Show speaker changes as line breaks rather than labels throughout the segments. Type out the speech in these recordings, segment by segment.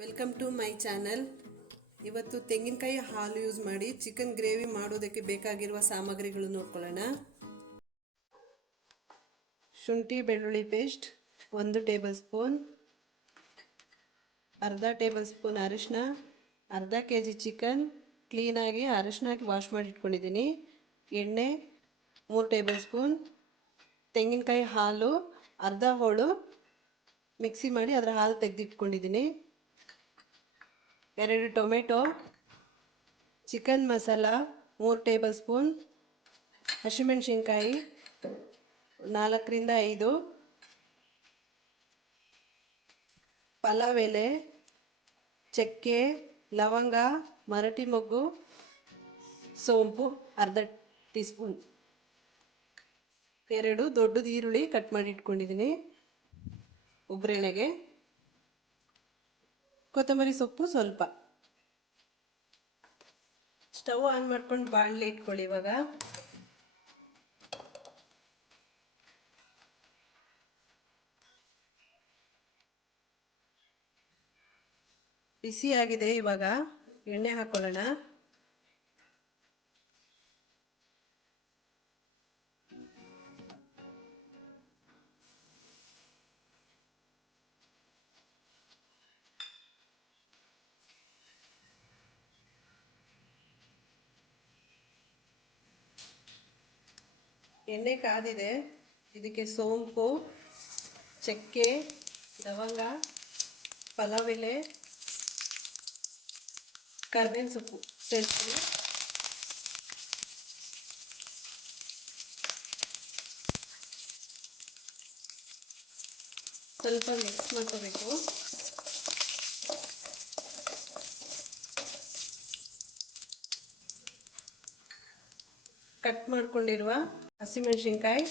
Welcome to my channel ಇವತ್ತು ತೆಂಗಿನಕಾಯಿ ಹಾಲು ಯೂಸ್ ಮಾಡಿ ಚಿಕನ್ ಗ್ರೇವಿ ಮಾಡೋದಕ್ಕೆ ಬೇಕಾಗಿರುವ ಸಾಮಗ್ರಿಗಳು ನೋಡ್ಕೊಳ್ಳೋಣ. ಶುಂಠಿ, ಬೆಳ್ಳುಳ್ಳಿ ಪೇಸ್ಟ್ ಒಂದು ಟೇಬಲ್ ಸ್ಪೂನ್ ಅರ್ಧ ಟೇಬಲ್ ಸ್ಪೂನ್ ಅರಿಶಿನ ಅರ್ಧ ಕೆ ಜಿ ಚಿಕನ್ ಕ್ಲೀನಾಗಿ ಅರಿಶಿನ ಹಾಕಿ ವಾಶ್ ಮಾಡಿ ಇಟ್ಕೊಂಡಿದ್ದೀನಿ. ಎಣ್ಣೆ, ಮೂರು ಟೇಬಲ್ ಸ್ಪೂನ್ ತೆಂಗಿನಕಾಯಿ ಹಾಲು, ಅರ್ಧ ಹೋಳು ಮಿಕ್ಸಿ ಮಾಡಿ ಅದರ ಹಾಲು ತೆಗೆದಿಟ್ಕೊಂಡಿದ್ದೀನಿ. ಎರಡು ಟೊಮೆಟೊ, ಚಿಕನ್ ಮಸಾಲ, ಮೂರು ಟೇಬಲ್ ಸ್ಪೂನ್, ಹಸಿಮೆಣಸಿನ್ಕಾಯಿ, ನಾಲ್ಕರಿಂದ ಐದು, ಪಲಾವ್ ಎಲೆ, ಚಕ್ಕೆ, ಲವಂಗ, ಮರಟಿ ಮೊಗ್ಗು, ಸೋಂಪು, ಅರ್ಧ ಟೀ ಸ್ಪೂನ್. ಎರಡು ದೊಡ್ಡದು ಈರುಳ್ಳಿ ಕಟ್ ಮಾಡಿ ಇಟ್ಕೊಂಡಿದ್ದೀನಿ. ಒಗ್ಗರಣೆಗೆ ಕೊತ್ತಂಬರಿ ಸೊಪ್ಪು ಸ್ವಲ್ಪ. ಸ್ಟವ್ ಆನ್ ಮಾಡ್ಕೊಂಡು ಬಾಣಲೆ ಇಟ್ಕೊಳ್ಳಿ ಇವಾಗ. ಬಿಸಿ ಆಗಿದೆ ಇವಾಗ. ಎಣ್ಣೆ ಹಾಕೊಳ್ಳೋಣ. ಎಣ್ಣೆ ಕಾದಿದೆ. ಇದಕ್ಕೆ ಸೋಂಪು, ಚಕ್ಕೆ, ಲವಂಗ, ಪಲಾವೆಲೆ, ಕರ್ಬೇವಿನ ಸೊಪ್ಪು ಸೇರಿಸ್ತೀನಿ. ಸ್ವಲ್ಪ ಮಿಕ್ಸ್ ಮಾಡ್ಕೋಬೇಕು. ಕಟ್ ಮಾಡ್ಕೊಂಡಿರುವ ಹಸಿಮೆಣಸಿನ್ಕಾಯಿ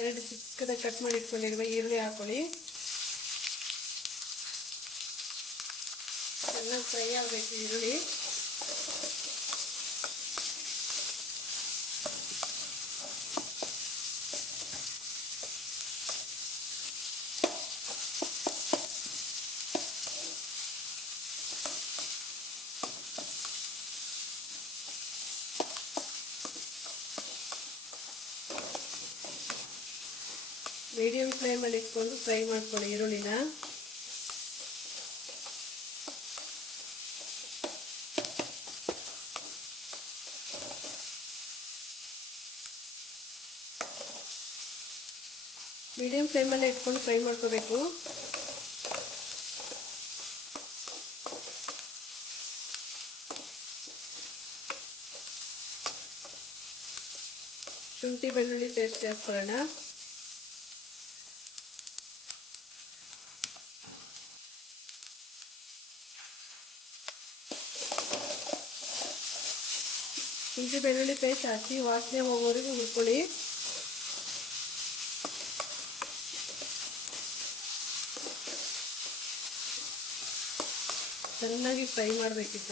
ಎರಡು ಚಿಕ್ಕದಾಗಿ ಕಟ್ ಮಾಡಿ ಇಟ್ಕೊಂಡಿರುವ ಈರುಳ್ಳಿ ಹಾಕೊಳ್ಳಿ. ಚೆನ್ನಾಗಿ ಫ್ರೈ ಆಗಬೇಕು ಈರುಳ್ಳಿ. ಮೀಡಿಯಂ ಫ್ಲೇಮಲ್ಲಿ ಇಟ್ಕೊಂಡು ಫ್ರೈ ಮಾಡ್ಕೊಳ್ಳಿ ಈರುಳ್ಳಿನ. ಮೀಡಿಯಂ ಫ್ಲೇಮಲ್ಲಿ ಇಟ್ಕೊಂಡು ಫ್ರೈ ಮಾಡ್ಕೋಬೇಕು. ಶುಂಠಿ, ಬೆಳ್ಳುಳ್ಳಿ ಪೇಸ್ಟ್ ಹಾಕ್ಕೊಳ್ಳೋಣ. ಶುಂಠಿ ಬೆಳ್ಳುಳ್ಳಿ ಪೇಸ್ಟ್ ಹಾಕಿ ವಾಸನೆ ಹೋಗೋವರೆಗೂ ಹುರ್ಕೊಳ್ಳಿ. ಚೆನ್ನಾಗಿ ಫ್ರೈ ಮಾಡಬೇಕಿದ್ದ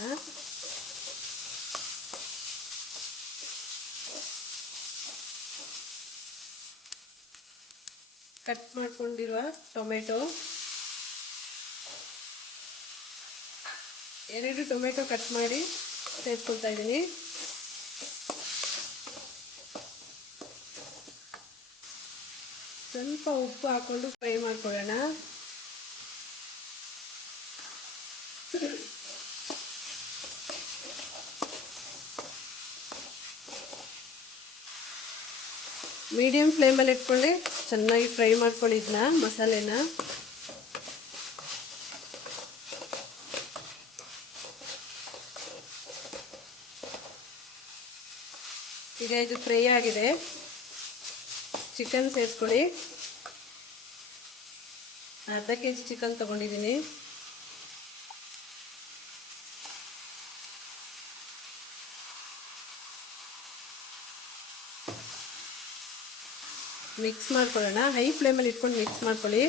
ಕಟ್ ಮಾಡ್ಕೊಂಡಿರುವ ಟೊಮೆಟೊ. ಎರಡು ಟೊಮೆಟೊ ಕಟ್ ಮಾಡಿ ಸೇರಿಸ್ಕೊಳ್ತಾ ಇದ್ದೀನಿ. ಸ್ವಲ್ಪ ಉಪ್ಪು ಹಾಕೊಂಡು ಫ್ರೈ ಮಾಡ್ಕೊಳ್ಳೋಣ. ಮೀಡಿಯಮ್ ಫ್ಲೇಮಲ್ಲಿ ಇಟ್ಕೊಳ್ಳಿ ಚೆನ್ನಾಗಿ ಫ್ರೈ ಮಾಡ್ಕೊಳ್ಳಿ ಇದನ್ನ ಮಸಾಲೆನ. ಈಗ ಇದು ಫ್ರೈ ಆಗಿದೆ. ಚಿಕನ್ ಸೇರಿಸ್ಕೊಳ್ಳಿ ಅರ್ಧ ಕೆ ಜಿ ಚಿಕನ್ ತೊಗೊಂಡಿದ್ದೀನಿ. ಮಿಕ್ಸ್ ಮಾಡ್ಕೊಳ್ಳೋಣ. ಹೈ ಫ್ಲೇಮಲ್ಲಿ ಇಟ್ಕೊಂಡು ಮಿಕ್ಸ್ ಮಾಡ್ಕೊಳ್ಳಿ.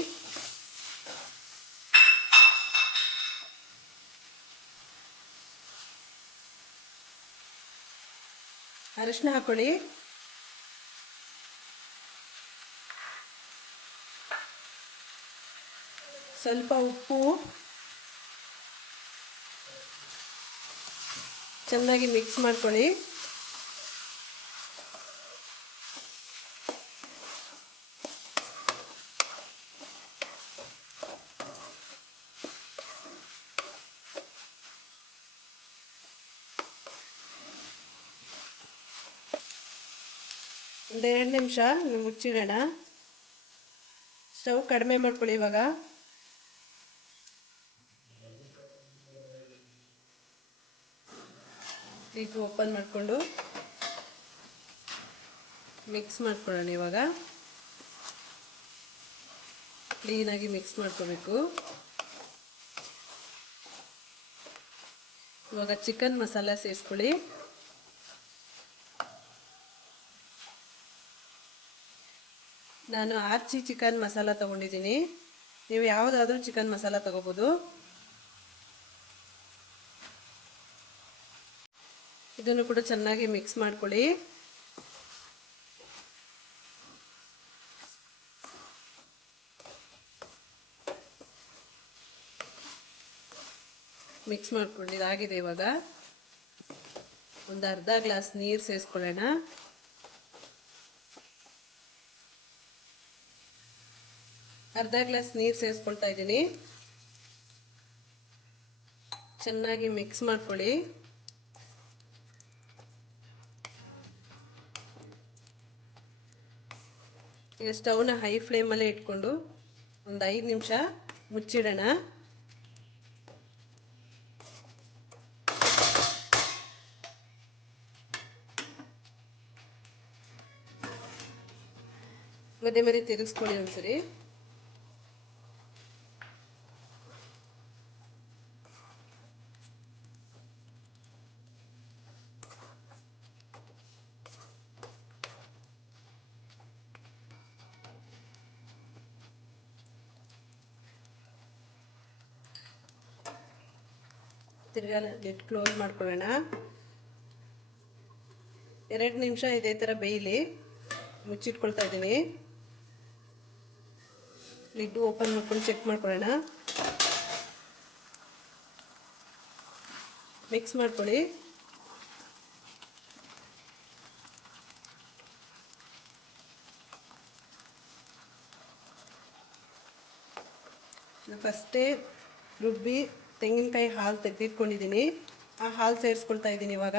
ಅರಿಶಿನ ಹಾಕ್ಕೊಳ್ಳಿ ಸ್ವಲ್ಪ ಉಪ್ಪು. ಚೆನ್ನಾಗಿ ಮಿಕ್ಸ್ ಮಾಡ್ಕೊಳ್ಳಿ. ಒಂದೆರಡು ನಿಮಿಷ ಮುಚ್ಚಿಡೋಣ. ಸ್ಟವ್ ಕಡಿಮೆ ಮಾಡ್ಕೊಳ್ಳಿ ಇವಾಗ. ಈಗ ಓಪನ್ ಮಾಡಿಕೊಂಡು ಮಿಕ್ಸ್ ಮಾಡ್ಕೊಳ್ಳೋಣ ಇವಾಗ. ಕ್ಲೀನಾಗಿ ಮಿಕ್ಸ್ ಮಾಡ್ಕೋಬೇಕು. ಇವಾಗ ಚಿಕನ್ ಮಸಾಲ ಸೇರಿಸ್ಕೊಳ್ಳಿ. ನಾನು ಆರ್ಚಿ ಚಿಕನ್ ಮಸಾಲ ತಗೊಂಡಿದ್ದೀನಿ. ನೀವು ಯಾವುದಾದ್ರೂ ಚಿಕನ್ ಮಸಾಲ ತಗೋಬೋದು. ಇದನ್ನು ಕೂಡ ಚೆನ್ನಾಗಿ ಮಿಕ್ಸ್ ಮಾಡ್ಕೊಳ್ಳಿ. ಮಿಕ್ಸ್ ಮಾಡ್ಕೊಂಡಿದ್ದಾಗಿದೆ ಇವಾಗ. ಒಂದು ಅರ್ಧ ಗ್ಲಾಸ್ ನೀರು ಸೇರಿಸ್ಕೊಳ್ಳೋಣ ಅರ್ಧ ಗ್ಲಾಸ್ ನೀರು ಸೇರಿಸ್ಕೊಳ್ತಾ ಇದ್ದೀನಿ. ಚೆನ್ನಾಗಿ ಮಿಕ್ಸ್ ಮಾಡ್ಕೊಳ್ಳಿ. ಈಗ ಸ್ಟವ್ನ ಹೈ ಫ್ಲೇಮಲ್ಲೇ ಇಟ್ಕೊಂಡು ಒಂದು ಐದು ನಿಮಿಷ ಮುಚ್ಚಿಡೋಣ. ಮಧ್ಯೆ ಮರಿ ತಿರುಗಿಸ್ಕೊಳ್ಳಿ ಒಂದ್ಸರಿ. ತಿರ್ಗಾ ಲಿಡ್ ಕ್ಲೋಸ್ ಮಾಡ್ಕೊಳ್ಳೋಣ. ಎರಡು ನಿಮಿಷ ಇದೇ ಥರ ಬೇಯಲಿ. ಮುಚ್ಚಿಟ್ಕೊಳ್ತಾ ಇದ್ದೀನಿ. ಲಿಡ್ಡು ಓಪನ್ ಮಾಡ್ಕೊಂಡು ಚೆಕ್ ಮಾಡ್ಕೊಳ್ಳೋಣ. ಮಿಕ್ಸ್ ಮಾಡ್ಕೊಳ್ಳಿ. ಫಸ್ಟೇ ರುಬ್ಬಿ ತೆಂಗಿನಕಾಯಿ ಹಾಲು ತೆಗೆದಿಟ್ಕೊಂಡಿದ್ದೀನಿ. ಆ ಹಾಲು ಸೇರಿಸ್ಕೊಳ್ತಾ ಇದ್ದೀನಿ ಇವಾಗ.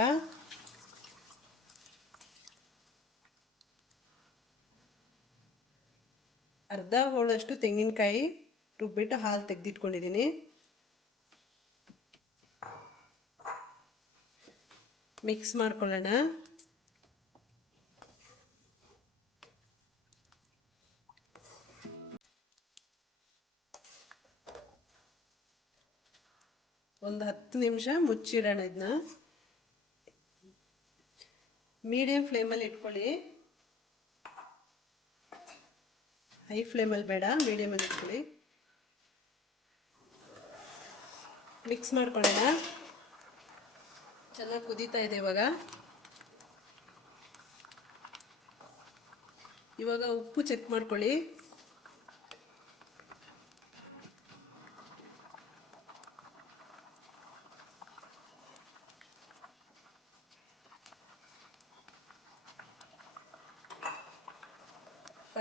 ಅರ್ಧ ಹೋಳಷ್ಟು ತೆಂಗಿನಕಾಯಿ ರುಬ್ಬಿಟ್ಟು ಹಾಲು ತೆಗೆದಿಟ್ಕೊಂಡಿದ್ದೀನಿ. ಮಿಕ್ಸ್ ಮಾಡ್ಕೊಳ್ಳೋಣ. ಒಂದು ಹತ್ತು ನಿಮಿಷ ಮುಚ್ಚಿಡೋಣ ಇದನ್ನ ಮೀಡಿಯಂ ಫ್ಲೇಮಲ್ಲಿ ಇಟ್ಕೊಳ್ಳಿ. ಹೈ ಫ್ಲೇಮಲ್ಲಿ ಬೇಡ, ಮೀಡಿಯಮಲ್ಲಿ ಇಟ್ಕೊಳ್ಳಿ. ಮಿಕ್ಸ್ ಮಾಡ್ಕೊಳ್ಳೋಣ. ಚೆನ್ನಾಗಿ ಕುದೀತಾ ಇದೆ ಇವಾಗ. ಇವಾಗ ಉಪ್ಪು ಚೆಕ್ ಮಾಡ್ಕೊಳ್ಳಿ.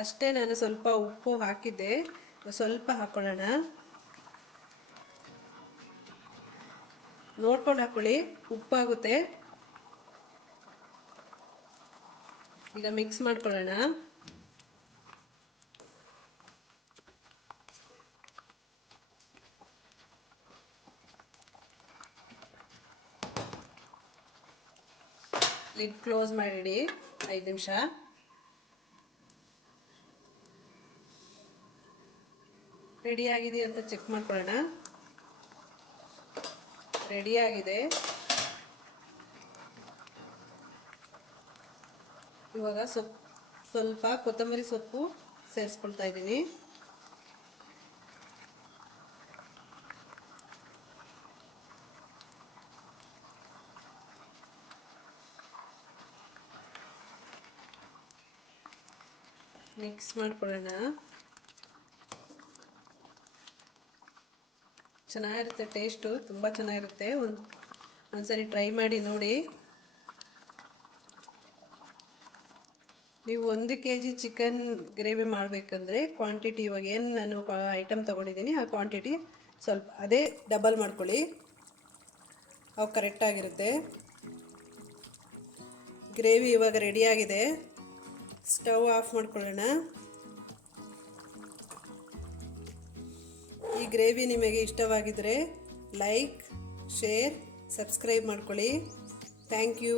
ಫಸ್ಟೇ ನಾನು ಸ್ವಲ್ಪ ಉಪ್ಪು ಹಾಕಿದ್ದೆ. ಸ್ವಲ್ಪ ಹಾಕೊಳ್ಳೋಣ. ನೋಡ್ಕೊಂಡು ಹಾಕೊಳ್ಳಿ, ಉಪ್ಪಾಗುತ್ತೆ. ಈಗ ಮಿಕ್ಸ್ ಮಾಡ್ಕೊಳ್ಳೋಣ. ಲಿಡ್ ಕ್ಲೋಸ್ ಮಾಡಿಡಿ, ಐದು ನಿಮಿಷ. ರೆಡಿಯಾಗಿದೆ ಅಂತ ಚೆಕ್ ಮಾಡ್ಕೊಳ್ಳೋಣ. ರೆಡಿಯಾಗಿದೆ ಇವಾಗ ಸೊಪ್ಪು ಸ್ವಲ್ಪ ಕೊತ್ತಂಬರಿ ಸೊಪ್ಪು ಸೇರಿಸ್ಕೊಳ್ತಾ ಇದ್ದೀನಿ. ಮಿಕ್ಸ್ ಮಾಡ್ಕೊಳ್ಳೋಣ. ಚೆನ್ನಾಗಿರುತ್ತೆ ಟೇಸ್ಟು ತುಂಬ ಚೆನ್ನಾಗಿರುತ್ತೆ. ಒಂದು, ಒಂದ್ಸರಿ ಟ್ರೈ ಮಾಡಿ ನೋಡಿ. ನೀವು ಒಂದು ಕೆ ಜಿ ಚಿಕನ್ ಗ್ರೇವಿ ಮಾಡಬೇಕಂದ್ರೆ ಕ್ವಾಂಟಿಟಿ ಇವಾಗ ಏನು ನಾನು ಐಟಮ್ ತೊಗೊಂಡಿದ್ದೀನಿ, ಆ ಕ್ವಾಂಟಿಟಿ ಸ್ವಲ್ಪ, ಅದೇ ಡಬಲ್ ಮಾಡ್ಕೊಳ್ಳಿ. ಅವು ಕರೆಕ್ಟಾಗಿರುತ್ತೆ ಗ್ರೇವಿ ಇವಾಗ ರೆಡಿಯಾಗಿದೆ ಸ್ಟವ್ ಆಫ್ ಮಾಡ್ಕೊಳ್ಳೋಣ. ಈ ಗ್ರೇವಿ ನಿಮಗೆ ಇಷ್ಟವಾಗಿದ್ದರೆ ಲೈಕ್ ಶೇರ್ ಸಬ್ಸ್ಕ್ರೈಬ್ ಮಾಡ್ಕೊಳ್ಳಿ. Thank you.